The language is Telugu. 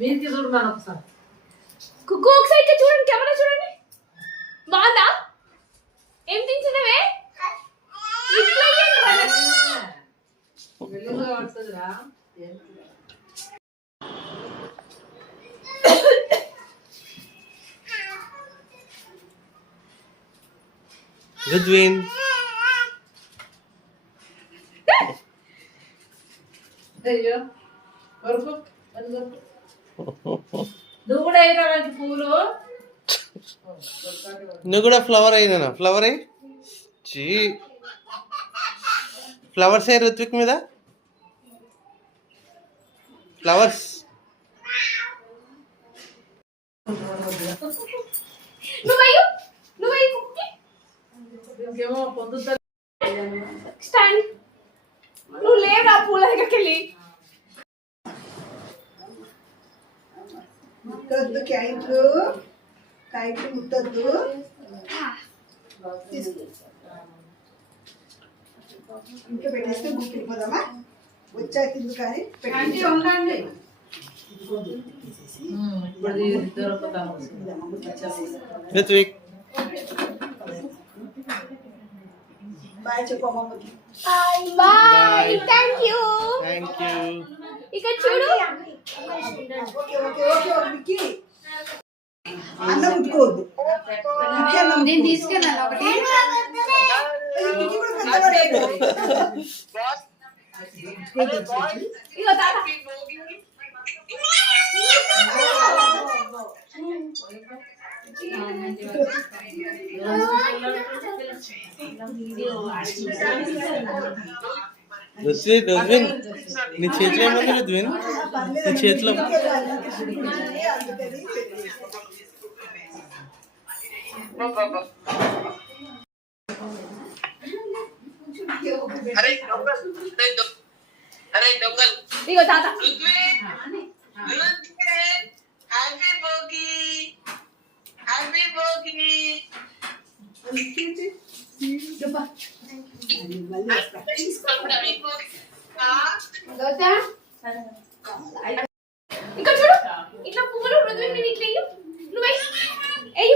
వీరికి చూడమని ఒకసారి కుక్కు ఒకసారి ఇక్కడ చూడండి, కెమెరా చూడండి. బాగుందా? ఏం తింటున్నావే? వెలుగులో పడుతుందిరా. రుద్విన్ అయ్యో వరకు నువ్వు కూడా వేయడానికి పూలు. నువ్వు కూడా ఫ్లవర్ అయినా ఫ్లవర్ అయ్యి చీ ఫ్లవర్స్ అయ్యి రుత్విక్ మీద ఫ్లవర్స్. నువ్వయ్యో కుక్కి ఇంకేమో పొందుతా స్టాండ్. నువ్వు లేవురా పూల దగ్గరికి వెళ్ళి. ముట్టద్దు కైట్లు ముట్టద్దు. ఇంట్లో పెట్టేస్తే గుర్తులు పోదామా? వచ్చా తిందు కానీ ఉండండి. ఇప్పుడు దొరుకుతాము. రుత్విక్ బాయ్ చెప్పు అమ్మమ్మకి. Bye, thank you. ఇక్కడ చూడు. ఓకే ఓకే ఓకే మిక్కి అన్నం ముట్టుకోవద్దు. నేను తీసుకెళ్ళాను ఒకటి. మిక్కి కూడా కష్టపడేది. ఇగో తాత. రుద్విన్ నీ చేతిలో ఏముంది రుద్విన్? నీ చేతిలో ఇగో తాత. ఇక్కడ చూడు, ఇట్లా పువ్వులు రుద్విన్ ఇట్లా